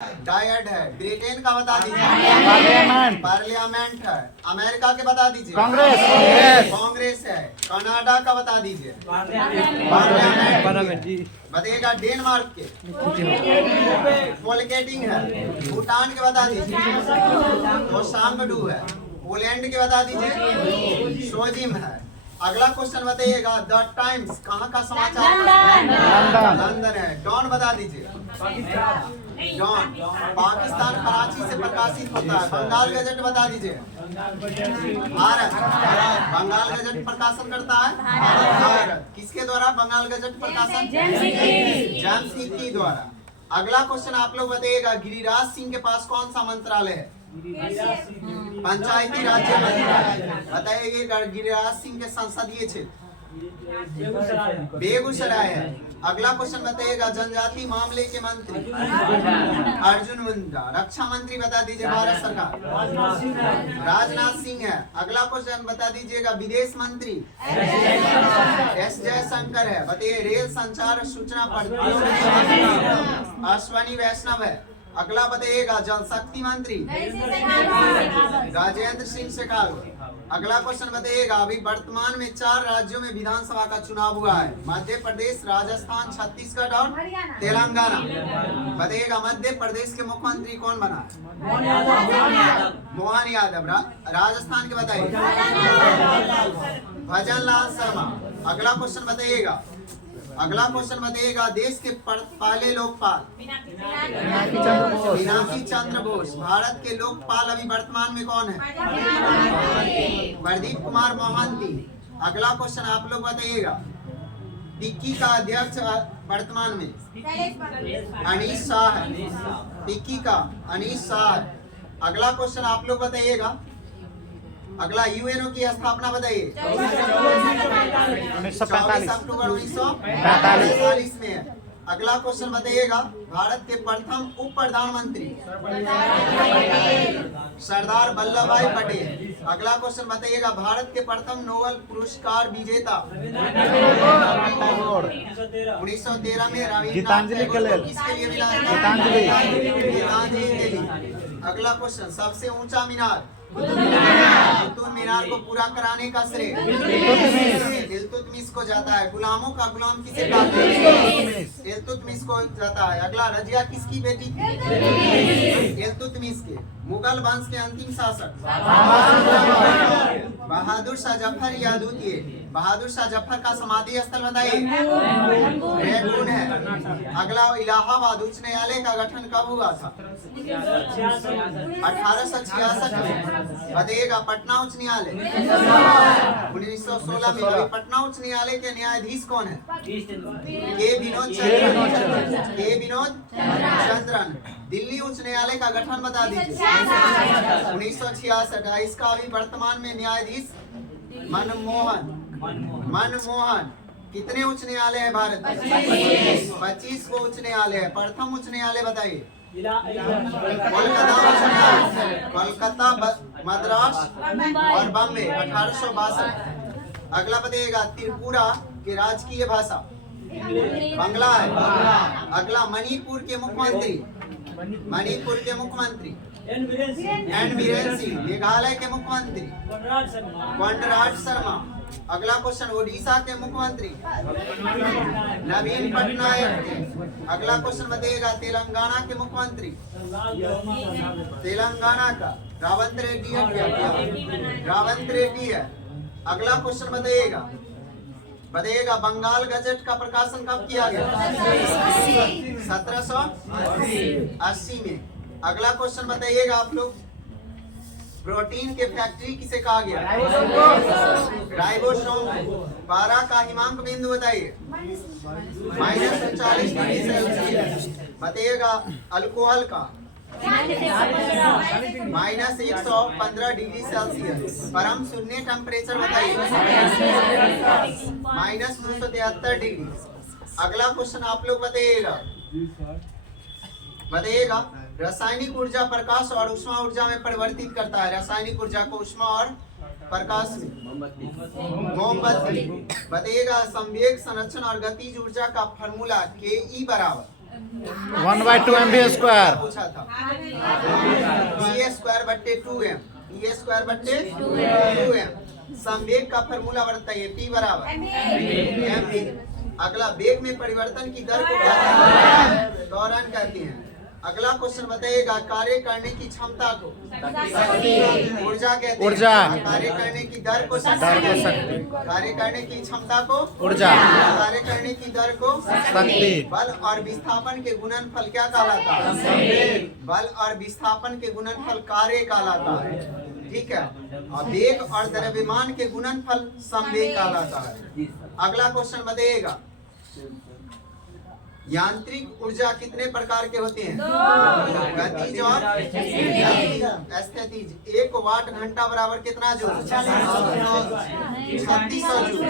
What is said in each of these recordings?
Died है। Britain का बता दीजिए। पार्लियामेंट है। अमेरिका के बता दीजिए। कांग्रेस है। कनाडा का बता दीजिए। पार्लियामेंट बताइएगा। डेनमार्क के पोलकेटिंग है। भूटान के बता दीजिए। तो सांगडू है। पोलैंड के बता दीजिए। सोजिम है। अगला क्वेश्चन बताइएगा। द टाइम्स कहाँ का समाचार? लंदन है। डॉन बता दीजिए। डॉन पाकिस्तान कराची से प्रकाशित होता है। बंगाल गजट बता दीजिए। भारत बंगाल गजट प्रकाशन करता है। भारत किसके द्वारा बंगाल गजट प्रकाशन? जेम्स द्वारा। अगला क्वेश्चन आप लोग बताइएगा। गिरिराज सिंह के पास कौन सा मंत्रालय है? पंचायती राज्य मंत्रालय। बताइएगा। गिरिराज सिंह के संसदीय क्षेत्र बेगूसराय है। अगला क्वेश्चन बताइएगा। जनजाति मामले के मंत्री अर्जुन मुंडा। रक्षा मंत्री बता दीजिए भारत सरकार। राजनाथ सिंह है। अगला क्वेश्चन बता दीजिएगा। विदेश मंत्री एस जयशंकर है। बताइए। रेल संचार सूचना अश्वनी वैष्णव है। अगला बताइएगा। जल शक्ति मंत्री राजेंद्र सिंह शेखावत। अगला क्वेश्चन बताइएगा। अभी वर्तमान में 4 राज्यों में विधानसभा का चुनाव हुआ है। मध्य प्रदेश, राजस्थान, छत्तीसगढ़ और तेलंगाना। बताइएगा। मध्य प्रदेश के मुख्यमंत्री कौन बना? मोहन यादव। राजस्थान के बताइए। भजन लाल शर्मा। अगला क्वेश्चन बताइएगा। देश के पहले लोकपाल पिनाकी चंद्र बोस। भारत के लोकपाल अभी वर्तमान में कौन है? प्रदीप कुमार मोहंती। अगला क्वेश्चन आप लोग बताइएगा। टिक्की का अध्यक्ष वर्तमान में अनीश शाह है। टिक्की का अनीश शाह है। अगला क्वेश्चन आप लोग बताइएगा। अगला यूएनओ की स्थापना बताइए। 24 अक्टूबर 1945 में है। अगला क्वेश्चन बताइएगा। भारत के प्रथम उप प्रधानमंत्री सरदार वल्लभ भाई पटेल। अगला क्वेश्चन बताइएगा। भारत के प्रथम नोबेल पुरस्कार विजेता 1913 में गीतांजलि के लिए। किसके लिए मिला? गीतांजलि के लिए। अगला क्वेश्चन। सबसे ऊंचा मीनार कुतुब मीनार को पूरा कराने का श्रेय इल्तुतमिश को जाता है। गुलामों का गुलाम किसे कहते हैं? इल्तुतमिश को जाता है। अगला। रजिया किसकी बेटी थी? इल्तुतमिश के। मुगल वंश के अंतिम शासक बहादुर शाह जफर या द्वितीय। बहादुर शाह जफर का समाधि स्थल बताइए। रेगुन है। अगला। इलाहाबाद उच्च न्यायालय का गठन कब हुआ था? 1866 में। बताइएगा। पटना उच्च न्यायालय 1916 में। अभी पटना उच्च न्यायालय के न्यायाधीश कौन है? के विनोद चंद्रन। दिल्ली उच्च न्यायालय का गठन बता दीजिए। 1966। इसका अभी वर्तमान में न्यायाधीश मनमोहन। कितने उच्च न्यायालय है भारत में? 25 को उच्च न्यायालय है। प्रथम उच्च न्यायालय बताइए। कोलकाता, मद्रास और बॉम्बे 1862। अगला बताइएगा। त्रिपुरा के राजकीय भाषा बांग्ला है। अगला। मणिपुर के मुख्यमंत्री एन बीरेन सिंह। मेघालय के मुख्यमंत्री कोनराड शर्मा। अगला क्वेश्चन। ओडिशा के मुख्यमंत्री नवीन पटनायक। अगला क्वेश्चन बताइएगा। तेलंगाना के मुख्यमंत्री तेलंगाना का रावंत रेड्डी है। अगला क्वेश्चन बताइएगा। बंगाल गजट का प्रकाशन कब किया गया? 1780 में। अगला क्वेश्चन बताइएगा आप लोग। प्रोटीन के फैक्ट्री किसे कहा गया? राइबोसोम। पारा का हिमांक बिंदु बताइए। -39 डिग्री सेल्सियस। बताइएगा। अल्कोहल का -115 डिग्री सेल्सियस। परम शून्य टेम्परेचर बताइए। -273 डिग्री। अगला क्वेश्चन आप लोग बताइएगा। रासायनिक ऊर्जा प्रकाश और उष्मा ऊर्जा में परिवर्तित करता है। रासायनिक ऊर्जा को उष्मा और प्रकाश में मोमबत्ती। बताइएगा। संवेग, संरक्षण और गतिज ऊर्जा का फॉर्मूला के ई बराबर 1/2 mv²। पूछा था p² बट्टे 2m, p² बट्टे 2m। संवेग का फॉर्मूला बताइए, p बराबर mv। अगला वेग में परिवर्तन की दर को क्या कहते हैं? त्वरण कहते हैं। अगला क्वेश्चन बताइएगा, कार्य करने की क्षमता को ऊर्जा कहते हैं। ऊर्जा। कार्य करने की दर को दर को शक्ति। कार्य करने की क्षमता को ऊर्जा। कार्य करने की दर को शक्ति। बल और विस्थापन के गुणनफल क्या कहलाता है? बल और विस्थापन के गुणनफल कार्य कहलाता है। ठीक है। और वेग और द्रव्यमान के गुणनफल संवेग कहलाता है। अगला क्वेश्चन बताइएगा, यांत्रिक ऊर्जा कितने प्रकार के होते हैं? गतिज और स्थैतिज। 1 वाट घंटा बराबर कितना जूल? 3600 जूल।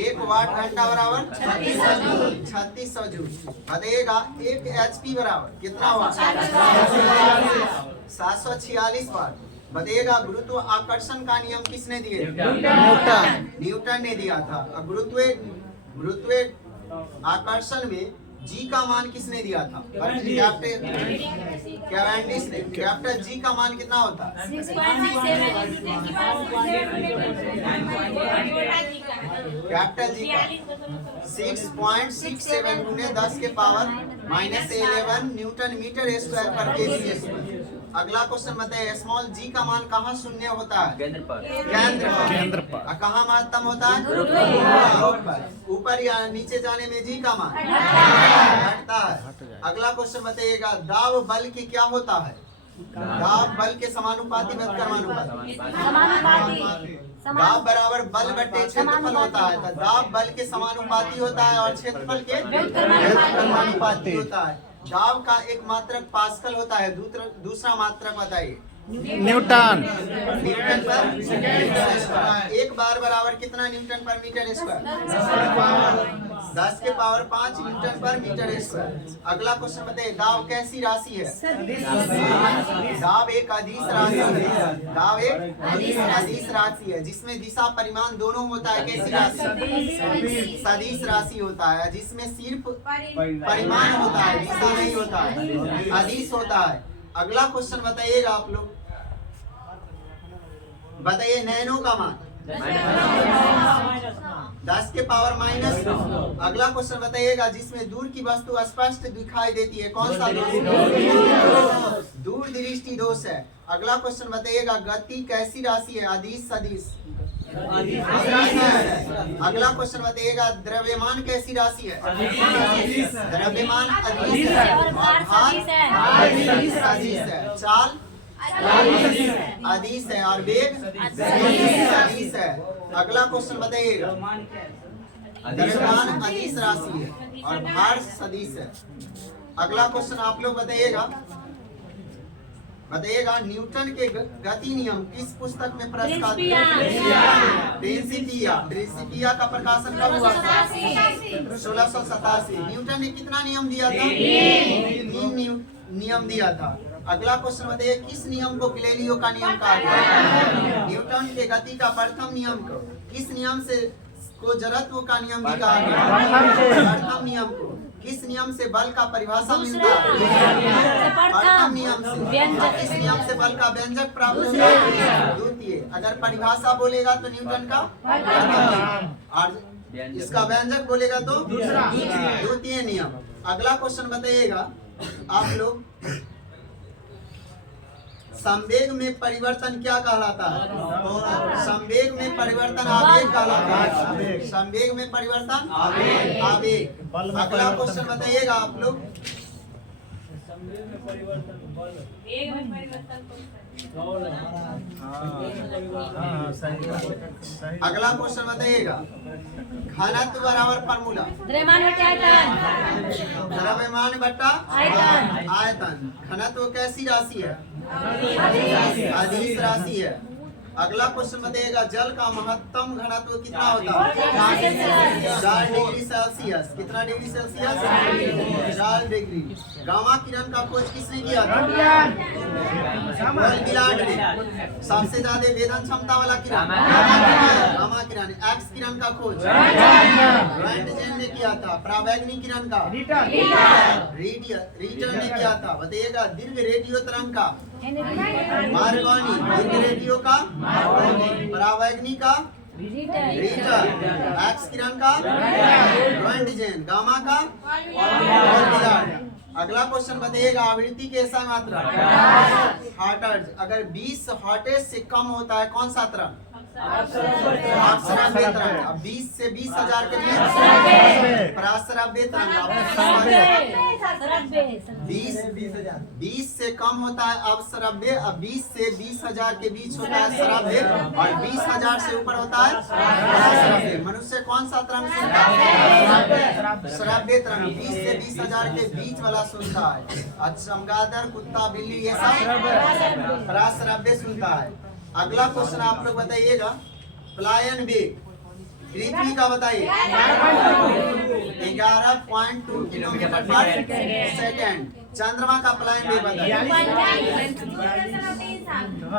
1 वाट घंटा बराबर 3600 जूल। बताइएगा 1 HP बराबर कितना वाट? 746 वाट। बताइएगा गुरुत्व आकर्षण का नियम किसने दिए? न्यूटन ने दिया था। गुरुत्व आकर्षण में जी का मान किसने दिया था? कैवेंडिश ने। कैपिटल जी का मान कितना होता है? कैपिटल जी का 6.67 गुने 10 के पावर -11 न्यूटन मीटर स्क्वायर पर केजी स्क्वायर। अगला क्वेश्चन बताइए, स्मॉल जी का मान कहाँ शून्य होता है? केंद्र पर। कहाँ महत्तम होता है? ऊपर या नीचे जाने में जी का मान घटता है। अगला क्वेश्चन बताइएगा, दाब बल की क्या होता है? दाब बल के समानुपाती समानुपाती। दाब बराबर बल बटे क्षेत्रफल होता है। तो दाब बल के समानुपाती होता है और क्षेत्रफल के समानुपाती होता है। दाब का एक मात्रक पास्कल होता है, दूसरा मात्रक बताइए। न्यूटन। न्यूटन पर मीटर स्क्वायर। 1 बार बराबर कितना न्यूटन पर मीटर स्क्वायर? 10 के पावर 5 न्यूटन पर मीटर स्क्वायर। अगला क्वेश्चन बताइए, दाब कैसी राशि है? दाब एक अदिश राशि है। दाब एक अदिश राशि है जिसमें दिशा परिमाण दोनों होता है। कैसी राशि? सदिश राशि होता है जिसमें सिर्फ परिमाण होता है, दिशा नहीं होता है, अदिश होता है। अगला क्वेश्चन बताइएगा आप लोग, बताइए नैनो का मान 10 के पावर -9। अगला क्वेश्चन बताइएगा, जिसमें दूर की वस्तु स्पष्ट दिखाई देती है, कौन सा दोष? दूर दृष्टि दोष है। अगला क्वेश्चन बताइएगा, गति कैसी राशि है? अदिश सदिश। अगला क्वेश्चन बताइएगा, द्रव्यमान कैसी राशि है? द्रव्यमान अदिश है। चाल अदिश है और वेग सदिश है। अगला क्वेश्चन बताइएगा, द्रव्यमान अदिश राशि है और भार सदिश है। अगला क्वेश्चन आप लोग बताइएगा, न्यूटन के गति नियम किस पुस्तक में प्रकाशित? प्रिंसिपिया का प्रकाशन कब हुआ? 1687। न्यूटन ने कितना नियम दिया था? 3 नियम दिया था। अगला क्वेश्चन बताइए, किस नियम को गैलीलियो का नियम कहा गया? न्यूटन के गति का प्रथम नियम को किस नियम से को जड़त्व का नियम भी कहा गया? प्रथम नियम को। किस नियम से बल का परिभाषा मिलता है? प्रथम नियम से। किस नियम से बल का व्यंजक प्राप्त होता है? द्वितीय। अगर परिभाषा बोलेगा तो न्यूटन का और इसका व्यंजक बोलेगा तो द्वितीय नियम। अगला क्वेश्चन बताइएगा आप लोग, संवेग में परिवर्तन क्या कहलाता है? संवेग में परिवर्तन आवेग कहलाता है। संवेग में परिवर्तन आवेग। अगला क्वेश्चन बताइएगा आप लोग, अगला क्वेश्चन बताइएगा, घनत्व बराबर फार्मूला? द्रव्यमान बट्टा आयतन। घनत्व कैसी राशि है? अदिश राशि है। अगला क्वेश्चन बताइएगा, जल का महत्तम घनत्व कितना होता है? 4 डिग्री सेल्सियस। कितना डिग्री सेल्सियस? 4 डिग्री। गामा किरण का खोज किसने किया था? कुल मिलाट में सबसे ज्यादा वेदन क्षमता वाला किरण गामा किरण। एक्स किरण का खोज रोएंटजेन ने किया था। परावैंगनी किरण का रीटर ने किया था। बताइएगा दीर्घ रेडियो तरंग का मार्कोनी। दीर्घ रेडियो का परावैंगनी का रीटर। एक्स किरण का रोएंटजेन। गामा का मिलाट। अगला क्वेश्चन बताइएगा आवृत्ति के ऐसा मात्रा हर्ट्ज। अगर 20 हर्ट्ज से कम होता है कौन सा तरंग? अपश्रव्य तरंग। अब 20 से 20,000 के बीच पराश्रव्य तरंग। 20 से कम होता है अपश्रव्य। अब 20 से 20,000 के बीच होता है श्रव्य और 20,000 से ऊपर होता है पराश्रव्य। मनुष्य कौन सा तरंग सुनता है? श्रव्य तरंग। 20 से 20,000 के बीच वाला सुनता है। चमगादड़, कुत्ता, बिल्ली ये सब पराश्रव्य सुनता है। अगला क्वेश्चन आप लोग बताइएगा पलायन वेग पृथ्वी का बताइए 11.2 किलोमीटर पर सेकेंड। चंद्रमा का पलायन वेग बताइए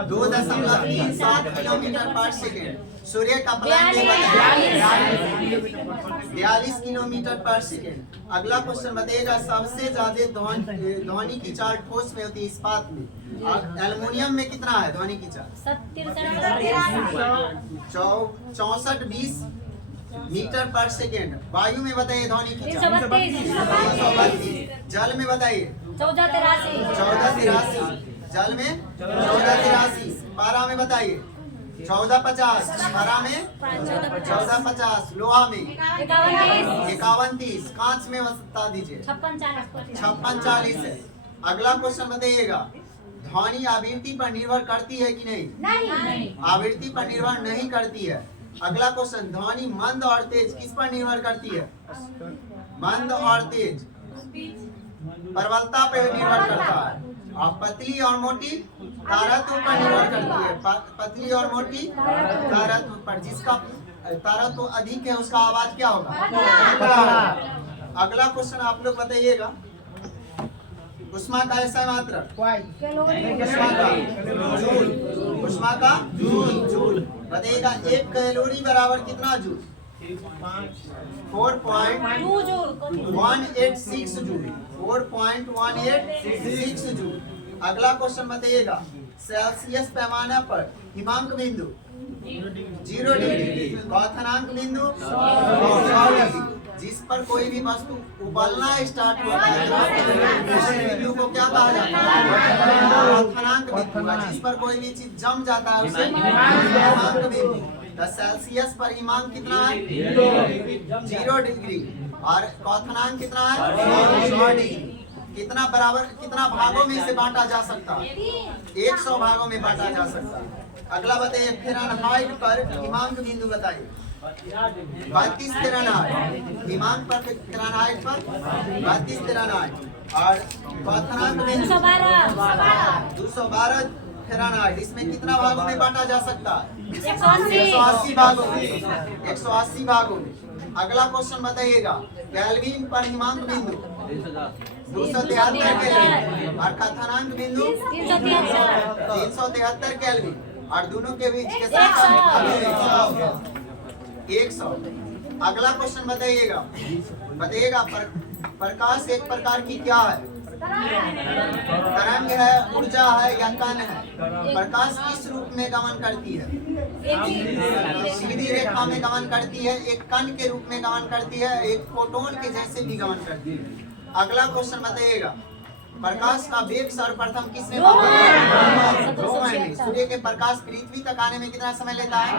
2.37 किलोमीटर पर सेकेंड। सूर्य का पलायन वेग बताइए 42 किलोमीटर पर सेकेंड। अगला क्वेश्चन बताइएगा सबसे ज्यादा ध्वनि की चाल ठोस में होती है इस्पात में। एल्युमिनियम में कितना है ध्वनि की चाल? 64-20 मीटर पर सेकेंड। वायु में बताइए ध्वनि की चाल 332। जल में बताइए 1483। जल में 1483। पारा में बताइए 1450। पारा में 1450। लोहा में 51-30। कांच में बता दीजिए 56-40 है। अगला क्वेश्चन बताइएगा ध्वनि आवृत्ति पर निर्भर करती है कि नहीं? आवृत्ति पर निर्भर नहीं करती है। अगला क्वेश्चन ध्वनि मंद और तेज किस पर निर्भर करती है? मंद और तेज प्रबलता पर निर्भर करता है। और पतली और मोटी तारत्व पर निर्भर करती है। पतली और मोटी तारत्व पर। जिसका तारत्व अधिक है उसका आवाज क्या होगा? अगला क्वेश्चन आप लोग बताइएगा उष्मा का ऐसा मात्रा उष्मा का जूल। बताइएगा 1 कैलोरी बराबर कितना जूल? 4.186 जूल। 4.186 जूल। अगला क्वेश्चन बताइएगा सेल्सियस पैमाना पर हिमांक बिंदु 0 डिग्री। क्वथनांक बिंदु 100 डिग्री। जिस पर कोई भी वस्तु उबलना स्टार्ट होता है उस बिंदु को क्या कहा जाता है? क्वथनांक बिंदु। जिस पर कोई भी चीज जम जाता है उसे हिमांक बिंदु। सेल्सियस पर हिमांक कितना है? 0 डिग्री। और क्वथनांक कितना है? 100 डिग्री। कितना बराबर कितना भागों में इसे बांटा जा सकता है? 100 भागों में बांटा जा सकता है। अगला बताइए फ़ारेनहाइट पर हिमांक बिंदु बताइए 32 फ़ारेनहाइट। हिमांक पर फ़ारेनहाइट पर 32 फ़ारेनहाइट। और क्वथनांक बिंदु 212 फ़ारेनहाइट। इसमें कितना भागों में बांटा जा सकता है? 180 भागों में। 180 भागों में। अगला क्वेश्चन बताइएगा केल्विन पर हिमांक बिंदु 273 केल्विन और क्वथनांक बिंदु 373 केल्विन। और दोनों के बीच के साथ 100। अगला क्वेश्चन बताइएगा प्रकाश एक प्रकार की क्या है? तरंग है, ऊर्जा है या कण है? प्रकाश किस रूप में गमन करती है? सीधी रेखा में गमन करती है, एक कण के रूप में गमन करती है, एक फोटोन के जैसे भी गमन करती है। अगला क्वेश्चन बताइएगा प्रकाश का वेग सर्वप्रथम किसने मापा? सूर्य के प्रकाश पृथ्वी तक आने में कितना समय लेता है?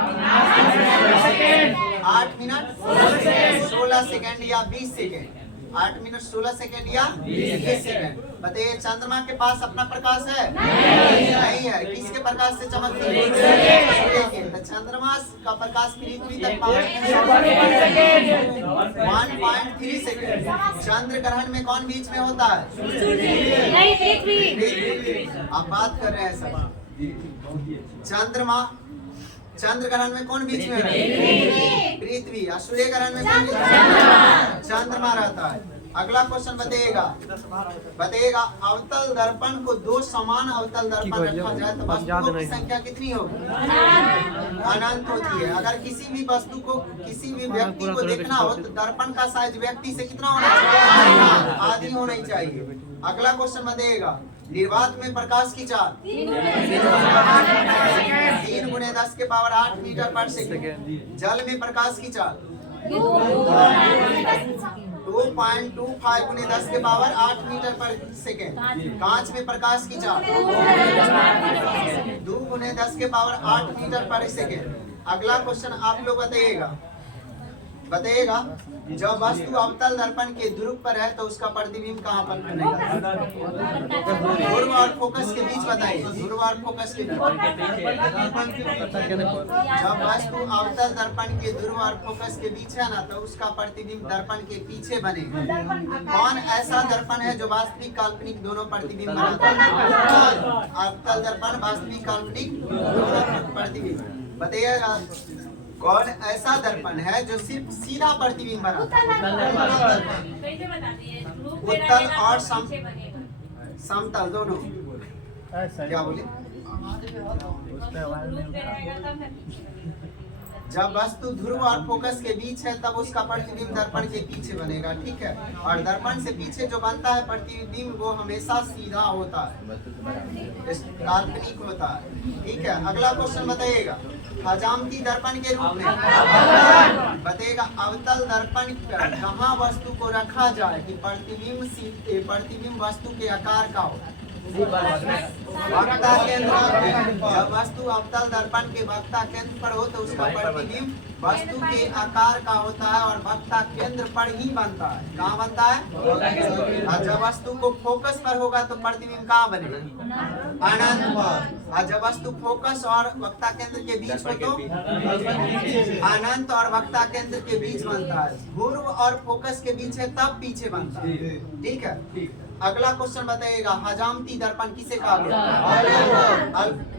8 मिनट 16 सेकेंड या 20 सेकेंड। 8 मिनट 16 सेकेंड या 20 सेकेंड। बताइए चंद्रमा के पास अपना प्रकाश है? नहीं है। किसके प्रकाश से चमकती है? सूर्य के। तो चंद्रमा का प्रकाश पृथ्वी तक पहुंचने में 1.3 सेकेंड। चंद्र ग्रहण में कौन बीच में होता है? आप बात कर रहे हैं सब। चंद्र ग्रहण में कौन बीच में रहता है? पृथ्वी। और सूर्य ग्रहण में कौन? चंद्रमा रहता है। अगला क्वेश्चन बताइएगा अवतल दर्पण को दो समान अवतल दर्पण रखा जाए तो वस्तुओं की संख्या कितनी होगी? अनंत होती है। अगर किसी भी वस्तु को किसी भी व्यक्ति को देखना हो तो दर्पण का साइज व्यक्ति से कितना होना चाहिए? आधी होनी चाहिए। अगला क्वेश्चन बताइएगा निर्वात में प्रकाश की चाल 3 × 10⁸ मीटर पर सेकंड। जल में प्रकाश की चाल 2.25 × 10⁸ मीटर पर सेकंड। कांच में प्रकाश की चाल 2 × 10⁸ मीटर पर सेकंड। अगला क्वेश्चन आप लोग बताइएगा जब वस्तु अवतल दर्पण के ध्रुव पर है तो उसका प्रतिबिंब कहाँ पर बनेगा? ध्रुव और फोकस के बीच बताइए। ध्रुव और फोकस के बीच जब वस्तु अवतल दर्पण के ध्रुव और फोकस के बीच है ना तो उसका प्रतिबिंब दर्पण के पीछे बनेगा। कौन ऐसा दर्पण है जो वास्तविक काल्पनिक दोनों प्रतिबिंब बनाता है? अवतल दर्पण वास्तविक काल्पनिक दोनों प्रतिबिंब। बताइएगा कौन ऐसा दर्पण है जो सिर्फ सीधा प्रतिबिंब बनाता है? उत्तल और समतल दोनों। क्या बोले? जब वस्तु ध्रुव और फोकस के बीच है तब उसका प्रतिबिंब दर्पण के पीछे बनेगा। ठीक है। और दर्पण से पीछे जो बनता है प्रतिबिंब वो हमेशा सीधा होता है, काल्पनिक होता है। ठीक है। अगला क्वेश्चन बताइएगा हजामती दर्पण के रूप में बताइएगा अवतल दर्पण पर कहाँ वस्तु को रखा जाए कि प्रतिबिंब वस्तु के आकार का हो? वक्ता केंद्र। जब वस्तु अवतल दर्पण के वक्ता केंद्र पर हो तो उसका प्रतिबिंब वस्तु के आकार का होता है और वक्ता केंद्र पर ही बनता है। कहाँ बनता है? और जब वस्तु को फोकस पर होगा तो प्रतिबिंब कहाँ बनेगा? अनंत पर। और जब वस्तु फोकस और वक्ता केंद्र के बीच हो तो अनंत और वक्ता केंद्र के बीच बनता है। ध्रुव और फोकस के बीच है तब पीछे बनता है। ठीक है। अगला क्वेश्चन बताइएगा हजामती दर्पण किसे कहा गया?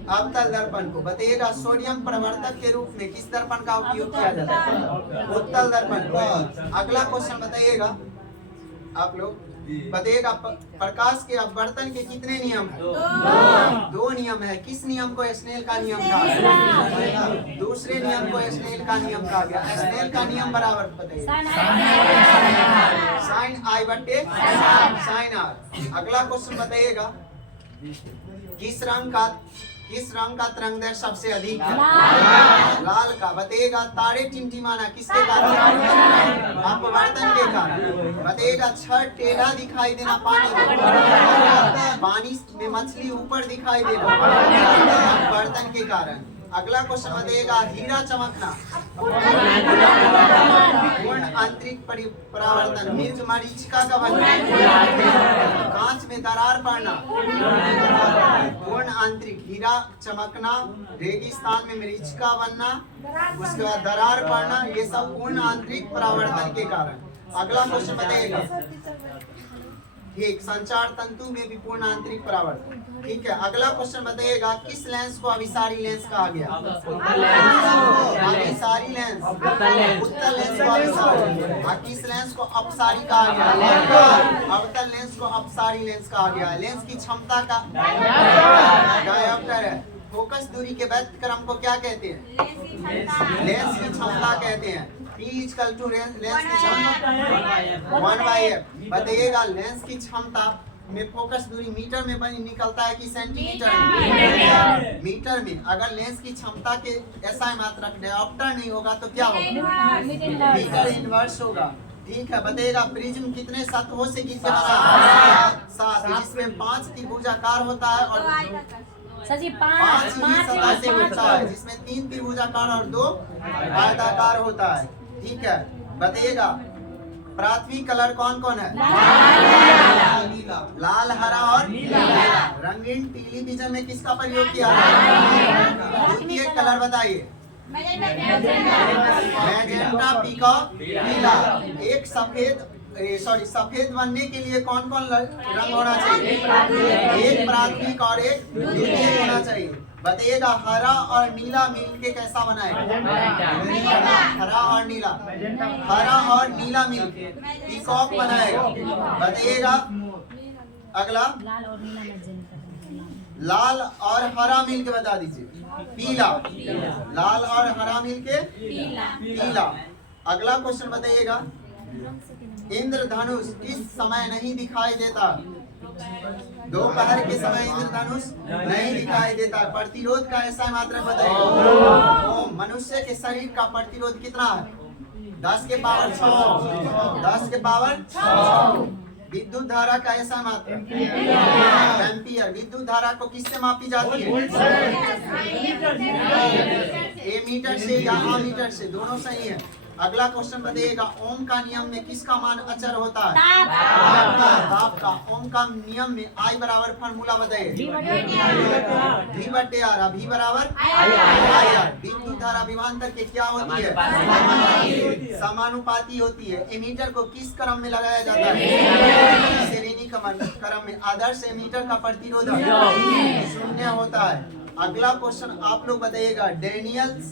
अवतल दर्पण को। बताइएगा सोडियम प्रवर्तक के रूप में किस दर्पण का उपयोग किया जाता है? उत्तल दर्पण को। अगला क्वेश्चन बताइएगा आप लोग बताइएगा प्रकाश के अपवर्तन के कितने नियम है? दो नियम है। किस नियम को स्नेल का नियम कहा गया? दूसरे नियम को स्नेल का नियम कहा गया। स्नेल का नियम बराबर बताइए साइन आई बटे साइन आर। अगला क्वेश्चन बताइएगा किस रंग का तरंगदैर्घ्य सबसे अधिक है? लाल का। बताइएगा तारे टिमटिमाना किसके कारण? अपवर्तन के कारण। बताइएगा छत टेढ़ा दिखाई देना पानी में मछली ऊपर दिखाई देना अपवर्तन के कारण। अगला क्वेश्चन बताइएगा हीरा चमकना पूर्ण आंतरिक परावर्तन। मिर्ग मरीचिका का बनना। कांच में दरार पड़ना पूर्ण आंतरिक। हीरा चमकना, रेगिस्तान में मरीचिका बनना, उसके बाद दरार पड़ना, ये सब पूर्ण आंतरिक परावर्तन के कारण। अगला क्वेश्चन बताइएगा ठीक संचार तंतु में भी पूर्ण आंतरिक परावर्तन। ठीक है। अगला क्वेश्चन बताइएगा किस लेंस को अभिसारी लेंस कहा गया? अभिसारी लेंस। उत्तल लेंस को अभिसारी। किस लेंस को अपसारी कहा गया? अवतल लेंस को अपसारी लेंस कहा गया। लेंस की क्षमता का डायोप्टर है। फोकस दूरी के वैध क्रम को क्या कहते हैं? लेंस की क्षमता कहते हैं। P = लेंस की क्षमता 1/f। बताइएगा लेंस की क्षमता में फोकस दूरी मीटर में बनी निकलता है कि सेंटीमीटर में? मीटर में। अगर लेंस की क्षमता के ऐसा मात्रक डायोप्टर नहीं होगा तो क्या होगा? मीटर इनवर्स होगा। ठीक है। बताइएगा प्रिज्म कितने सतहों से गिर के बना? 7, जिसमें 5 त्रिभुजाकार होता है और 5 ही सतह से बनता है, जिसमें 3 त्रिभुजाकार और 2 आयताकार होता है। ठीक है। बताइएगा प्राथमिक कलर कौन कौन है? लाल, हरा और नीला। रंगीन टेलीविजन में किसका प्रयोग किया? द्वितीय कलर बताइए। मैजेंटा, पीकॉक, नीला। एक सफेद सॉरी सफेद बनने के लिए कौन कौन रंग होना चाहिए? एक प्राथमिक और एक द्वितीयक होना चाहिए। बताइएगा हरा और नीला मिल के कैसा बनाएगा? हरा और नीला, हरा और नीला मिल के पीकॉक बनाएगा। बताइएगा अगला, लाल और हरा मिल के बता दीजिए। पीला, लाल और हरा मिल के पीला। अगला क्वेश्चन बताइएगा, इंद्रधनुष किस समय नहीं दिखाई देता? दोपहर के समय इंद्रधनुष नहीं दिखाई देता। प्रतिरोध का ऐसा मात्रक बताइए। ओम। मनुष्य के शरीर का प्रतिरोध कितना है? 10 के पावर 6, 10 के पावर 6। विद्युत धारा का ऐसा मात्रक एम्पियर। विद्युत धारा को किससे मापी जाती है? ए मीटर से या मीटर से, दोनों सही है। अगला क्वेश्चन बताइएगा, ओम का नियम में किसका मान अचर होता है? ताप का। ओम का नियम में आई बराबर फार्मूला बताइए। V बटे R। V बराबर IR। विद्युत धारा विभवांतर के क्या होती है? समानुपाती होती है। एमीटर को किस क्रम में लगाया जाता है? श्रेणी क्रम में। आदर्श एमीटर का प्रतिरोध 0 होता है। अगला क्वेश्चन आप लोग बताइएगा, डेनियल्स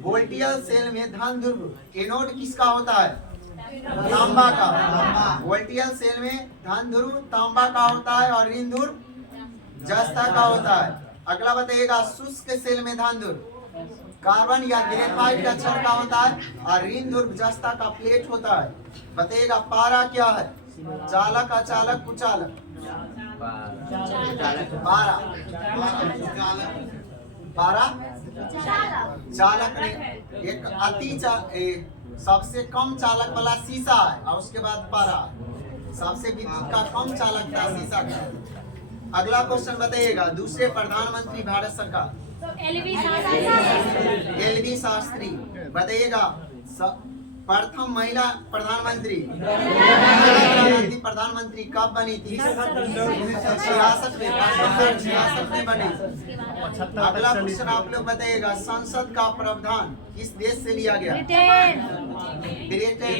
वोल्टियल सेल में धन ध्रुव एनोड किसका होता है? तांबा का। वोल्टियल सेल में धन ध्रुव तांबा का होता है और ऋण ध्रुव जस्ता का होता है। अगला बताइएगा, शुष्क सेल में धन ध्रुव कार्बन या ग्रेफाइट का क्षार का होता है और ऋण ध्रुव जस्ता का प्लेट होता है। बताइएगा पारा क्या है? चालक, अचालक, कुचालक। पारा, पारा चालक ने एक सबसे कम चालक वाला शीशा है और उसके बाद पारा सबसे विद्युत का कम चालक था शीशा का। अगला क्वेश्चन बताइएगा, दूसरे प्रधानमंत्री भारत सरकार एलवी शास्त्री। बताइएगा प्रथम महिला प्रधानमंत्री प्रधानमंत्री कब बनी थी? 66 में बनी। अगला क्वेश्चन आप लोग बताइएगा, संसद का प्रावधान किस देश से लिया गया? ब्रिटेन।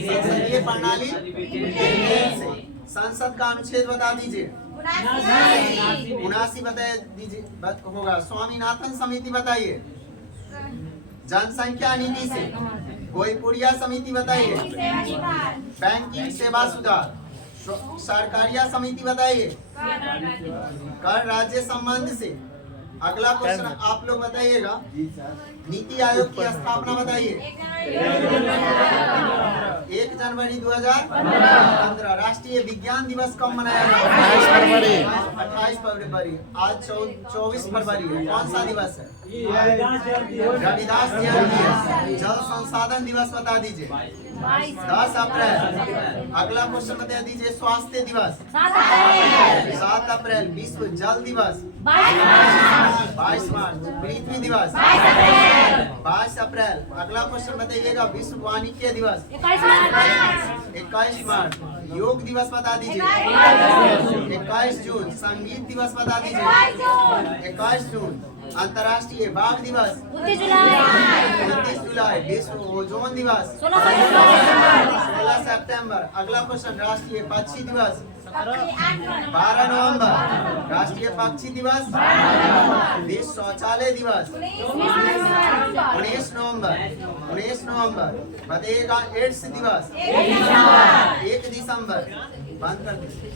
संसदीय प्रणाली ब्रिटेन से। संसद का अनुच्छेद बता दीजिए। 79 बता दीजिए होगा। स्वामीनाथन समिति बताइए। जनसंख्या नीति से। गोईपुरिया समिति बताइए। बैंकिंग सेवा सुधार। सरकारिया समिति बताइए। कर राज्य संबंध से। अगला क्वेश्चन आप लोग बताइएगा, नीति आयोग की स्थापना बताइए। 1 जनवरी 2015। राष्ट्रीय विज्ञान दिवस कब मनाया जाएगा? 28 फरवरी। आज 24 फरवरी है। कौन सा दिवस है? रविदास जयंती है। जल संसाधन दिवस बता दीजिए। 10 अप्रैल। अगला क्वेश्चन बता दीजिए, स्वास्थ्य दिवस 7 अप्रैल। विश्व जल दिवस 22 मार्च। पृथ्वी दिवस 22 अप्रैल। अगला क्वेश्चन बताइएगा, विश्व वानिकी दिवस 21 मार्च। योग दिवस बता दीजिए। 21 जून। संगीत दिवस बता दीजिए। 21 जून। अंतर्राष्ट्रीय बाघ दिवस 29 जुलाई। विश्व ओजोन दिवस 16 सितंबर। अगला क्वेश्चन, राष्ट्रीय पक्षी दिवस 12 नवंबर। राष्ट्रीय पक्षी दिवस। विश्व शौचालय दिवस 19 नवंबर। बताइएगा एड्स दिवस 1 दिसंबर। बंद कर दीजिए।